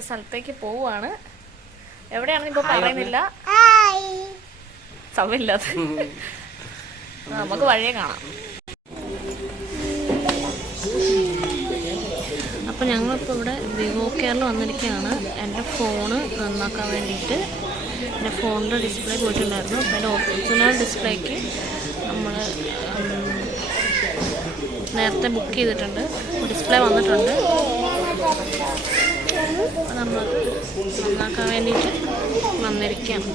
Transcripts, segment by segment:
ഒരു സ്ഥലത്തേക്ക് പോവാണ്. എവിടെയാണെന്ന് ഇപ്പൊ പറയുന്നില്ല, സമയമില്ലാത്ത. നമുക്ക് വഴിയെ കാണാം. അപ്പോൾ ഞങ്ങളിപ്പോൾ ഇവിടെ വിവോ കെയറിൽ വന്നിരിക്കുകയാണ്. എൻ്റെ ഫോണ് നന്നാക്കാൻ വേണ്ടിയിട്ട്. എൻ്റെ ഫോണിൻ്റെ ഡിസ്പ്ലേ പോയിട്ടുണ്ടായിരുന്നു. അപ്പോൾ എൻ്റെ ഒറിജിനൽ ഡിസ്പ്ലേക്ക് നമ്മൾ നേരത്തെ ബുക്ക് ചെയ്തിട്ടുണ്ട്. ഡിസ്പ്ലേ വന്നിട്ടുണ്ട്. അപ്പോൾ നമ്മൾ നന്നാക്കാൻ വേണ്ടിയിട്ട് വന്നിരിക്കുകയാണ്.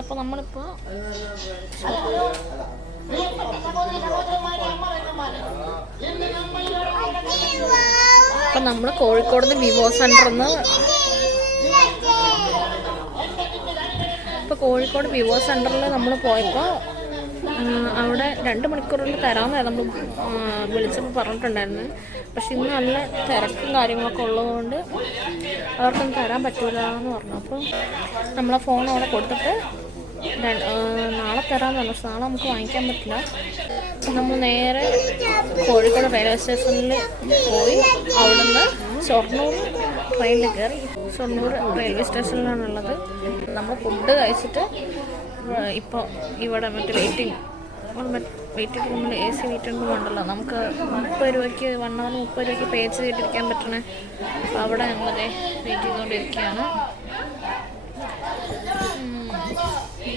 അപ്പോൾ നമ്മളിപ്പോൾ നമ്മൾ കോഴിക്കോട് വിവോ സെൻ്ററിൽ നിന്ന് കോഴിക്കോട് വിവോ സെൻ്ററിൽ നമ്മൾ പോയപ്പോൾ അവിടെ 2 മണിക്കൂറിൽ തരാമെന്നായിരുന്നു നമ്മൾ വിളിച്ചപ്പോൾ പറഞ്ഞിട്ടുണ്ടായിരുന്നു. പക്ഷെ ഇന്ന് നല്ല തിരക്കും കാര്യങ്ങളൊക്കെ ഉള്ളതുകൊണ്ട് അവർക്കൊന്നും തരാൻ പറ്റില്ല എന്ന് പറഞ്ഞു. അപ്പോൾ നമ്മളെ ഫോൺ അവിടെ കൊടുത്തിട്ട് നാളെ തരാമെന്ന് പറഞ്ഞു. നാളെ നമുക്ക് വാങ്ങിക്കാൻ പറ്റില്ല. നമ്മൾ നേരെ കോഴിക്കോട് റെയിൽവേ സ്റ്റേഷനിൽ പോയി അവിടുന്ന് ഷൊർണൂർ ട്രെയിനിൽ കയറി. ഷൊർണൂർ റെയിൽവേ സ്റ്റേഷനിലാണുള്ളത്. നമ്മൾ ഫുഡ് കഴിച്ചിട്ട് ഇപ്പോൾ ഇവിടെ വെയിറ്റിംഗ് റൂമിൽ AC വെയിറ്റിംഗ് റൂം ഉണ്ടല്ലോ, നമുക്ക് 30 രൂപയ്ക്ക് 1 hour 30 രൂപയ്ക്ക് പേ ചെയ്തിട്ടിരിക്കാൻ പറ്റണേ. അപ്പോൾ അവിടെ ഞങ്ങളത് വെയിറ്റ് ചെയ്തുകൊണ്ടിരിക്കുകയാണ്.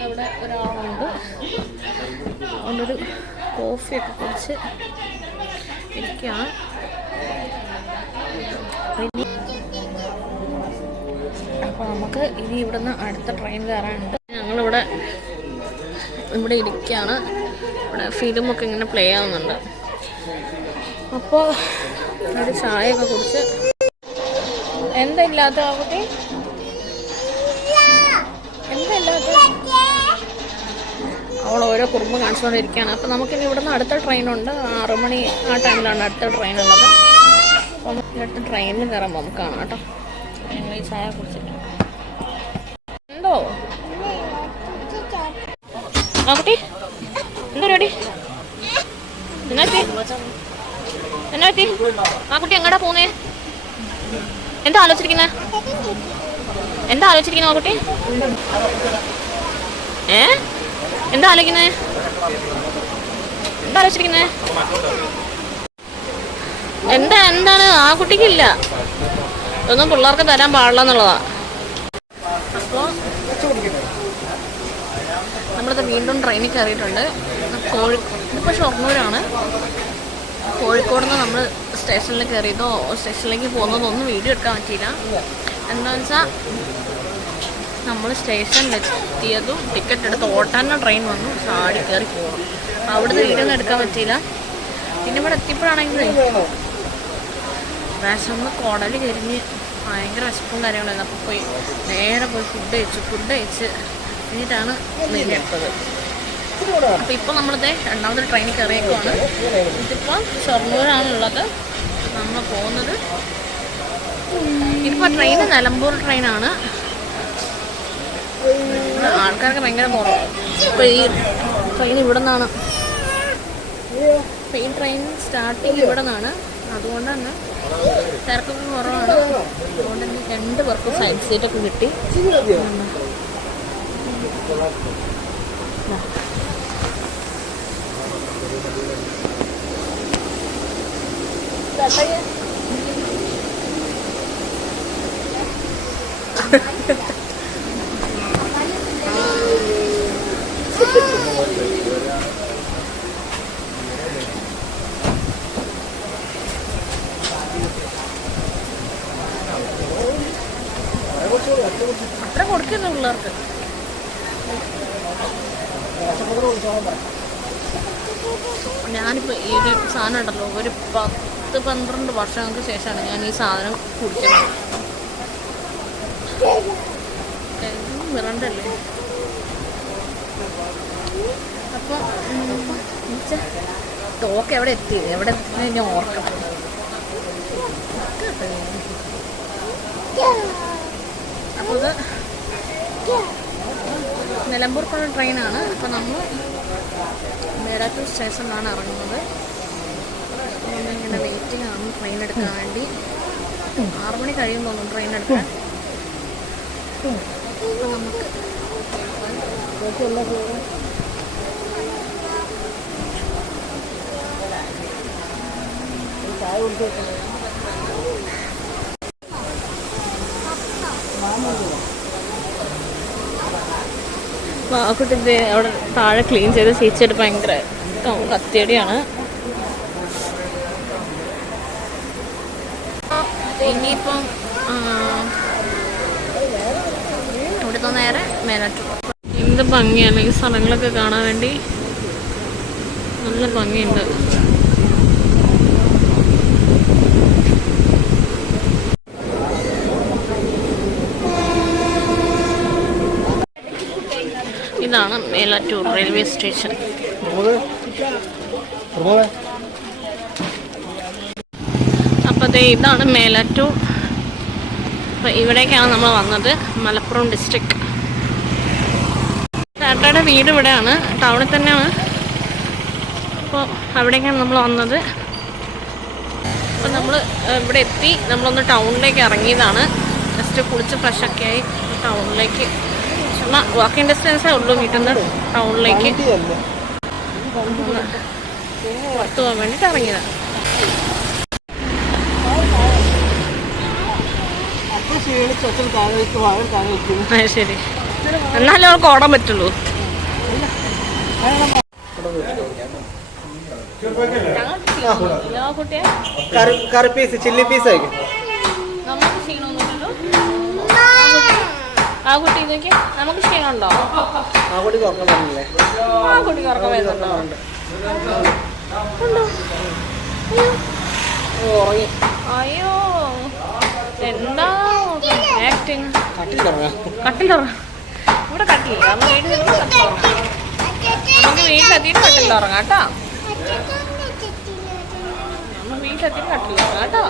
അവിടെ ഒരാളുണ്ട്. അതുകൊണ്ടൊരു കോഫിയൊക്കെ കുടിച്ച് ഇരിക്കുകയാണ്. അപ്പോൾ നമുക്ക് ഇനി ഇവിടുന്ന് അടുത്ത ട്രെയിൻ കയറാനുണ്ട്. ഞങ്ങളിവിടെ ഇരിക്കുകയാണ്. ഇവിടെ ഫിലിമൊക്കെ ഇങ്ങനെ പ്ലേ ആവുന്നുണ്ട്. അപ്പോൾ ഒരു ചായയൊക്കെ കുടിച്ച്. എന്താ ഇല്ലാത്ത കുട്ടി? എന്താ ഇല്ലാത്ത? അവൾ ഓരോ കുറുമ്പ് കാണിച്ചുകൊണ്ടിരിക്കുകയാണ്. അപ്പോൾ നമുക്കിനി ഇവിടുന്ന് അടുത്ത ട്രെയിനുണ്ട്. 6 മണി ആ ടൈമിലാണ് അടുത്ത ട്രെയിനുള്ളത്. അപ്പോൾ അടുത്ത ട്രെയിനിൽ കയറുമ്പോൾ നമുക്ക് കാണാം കേട്ടോ. ഞങ്ങൾ ഈ ചായ കുടിച്ചിട്ട് എന്തോ ആ കുട്ടി എന്തോ പരിപാടി? എന്നാത്തി ആ കുട്ടി എങ്ങടാ പോന്നേ? എന്താ ആലോചിച്ചിരിക്കുന്നേ? ആ കുട്ടി? എന്താ ആലോചിക്കുന്നേ? എന്താണ് ആ കുട്ടിക്കില്ല, ഇതൊന്നും പിള്ളേർക്ക് തരാൻ പാടില്ല എന്നുള്ളതാ. അപ്പോൾ നമ്മളിത് വീണ്ടും ട്രെയിനിൽ കയറിയിട്ടുണ്ട്. ഇതിപ്പോൾ ഷൊർണൂരാണ്. കോഴിക്കോട് നിന്ന് നമ്മൾ സ്റ്റേഷനിൽ കയറിയതോ സ്റ്റേഷനിലേക്ക് പോകുന്നതൊന്നും വീഡിയോ എടുക്കാൻ പറ്റിയില്ല. എന്താണെന്ന് വെച്ചാൽ നമ്മൾ സ്റ്റേഷനിലെത്തിയതും ടിക്കറ്റ് എടുത്ത് ഓട്ടാന ട്രെയിൻ വന്നു. ചാടി കയറി പോകണം. അവിടുന്ന് വീഡിയോ ഒന്നും എടുക്കാൻ പറ്റിയില്ല. പിന്നെ ഇവിടെ എത്തിയപ്പോഴാണെങ്കിൽ വിശന്ന് കുടൽ കരിഞ്ഞ് ഭയങ്കര വിശപ്പും കാര്യങ്ങളായിരുന്നു. അപ്പോൾ നേരെ പോയി ഫുഡ് കഴിച്ച് എന്നിട്ടാണ് നെല്ലെടുത്തത്. അപ്പോൾ ഇപ്പോൾ നമ്മളിത് രണ്ടാമത്തെ ട്രെയിനിൽ കയറിയേക്കുവാണ്. ഇതിപ്പോൾ ഷൊർണൂരാണുള്ളത്. നമ്മൾ പോകുന്നത് ഇപ്പോൾ ട്രെയിൻ നിലമ്പൂർ ട്രെയിനാണ്. ആൾക്കാർക്ക് ഭയങ്കര കുറവാണ്. ഇപ്പോൾ ഈ ട്രെയിൻ ഇവിടെ നിന്നാണ്. ഈ ട്രെയിൻ സ്റ്റാർട്ടിങ് ഇവിടെ നിന്നാണ്. അതുകൊണ്ട് തന്നെ തിരക്കൊക്കെ കുറവാണ്. അതുകൊണ്ട് തന്നെ 2 പേർക്കും സൈഡ് സീറ്റൊക്കെ കിട്ടി. അത്ര കൊടുക്കുന്നു പിള്ളേർക്ക്. ഞാനിപ്പോൾ ഈ ഒരു സാധനം ഉണ്ടല്ലോ, ഒരു 10-12 വർഷങ്ങൾക്ക് ശേഷമാണ് ഞാൻ ഈ സാധനം കുടിക്കുന്നത്. മിറണ്ടല്ലേ. അപ്പോൾ ടോക്ക് എവിടെ എത്തി ഞാൻ ഓർക്കണം. അപ്പോൾ ഇത് നിലമ്പൂർക്കുള്ള ട്രെയിനാണ്. അപ്പോൾ നമ്മൾ മേലാറ്റൂർ സ്റ്റേഷനിലാണ് ഇറങ്ങുന്നത്. നമ്മളിങ്ങനെ വെയിറ്റിംഗ് ആണ് ട്രെയിൻ എടുക്കാൻ വേണ്ടി. 6 മണി കഴിയും തോന്നുന്നു ട്രെയിൻ എടുക്കാൻ. അപ്പോൾ നമുക്ക് ആ കുട്ടി അവിടെ താഴെ ക്ലീൻ ചെയ്ത് ചേച്ചിട്ട് ഭയങ്കര കത്തിയടിയാണ്. ഇനിയിപ്പം ഇവിടുത്തെ നേരെ മേലാറ്റൂർ. എന്ത് ഭംഗിയാണ് ഈ സ്ഥലങ്ങളൊക്കെ കാണാൻ വേണ്ടി. നല്ല ഭംഗിയുണ്ട്. ഇതാണ് മേലാറ്റൂർ റെയിൽവേ സ്റ്റേഷൻ. അപ്പോൾ ഇതാണ് മേലാറ്റൂർ. അപ്പോൾ ഇവിടേക്കാണ് നമ്മൾ വന്നത്. മലപ്പുറം ഡിസ്ട്രിക്ട്. ചേട്ടയുടെ വീട് ഇവിടെയാണ്, ടൗണിൽ തന്നെയാണ്. അപ്പോൾ അവിടേക്കാണ് നമ്മൾ വന്നത്. അപ്പോൾ നമ്മൾ ഇവിടെ എത്തി. നമ്മളൊന്ന് ടൗണിലേക്ക് ഇറങ്ങിയതാണ്. ജസ്റ്റ് കുളിച്ച് ഫ്രഷൊക്കെ ആയി ടൗണിലേക്ക്. വാക്കിംഗ് ഡിസ്റ്റൻസേ ഉള്ളൂ വീട്ടിൽ നിന്ന് ടൗണിലേക്ക് പുറത്ത് പോകാൻ വേണ്ടിയിട്ട് ഇറങ്ങിയതാണ്. ശരി, എന്നാലും അവൾക്ക് ഓടാൻ പറ്റുള്ളൂ. കറി പീസ്, ചില്ലി പീസ് ആയിരിക്കും. നമുക്ക് ക്ഷീണമൊന്നുമില്ലല്ലോ. ആ കുട്ടി ഇതൊക്കെ നമുക്ക് ക്ഷീണമുണ്ടോ? ആ കുട്ടിക്ക് ഉറക്കം വരുന്നില്ലേ? ആ കുട്ടിക്ക് ഉറക്കം വരുന്നുണ്ടോ? ഉറങ്ങി. അയ്യോ, എന്താ ആക്ടിങ്. കട്ടിലുറങ്ങാം. ഇവിടെ കട്ടിലില്ല. നമുക്ക് വീട്ടിലെത്തിയിട്ട് കട്ടിലുറങ്ങാം കേട്ടോ. നമുക്ക് വീട്ടിലെത്തിയിട്ട് കട്ടിലുറങ്ങാം കേട്ടോ.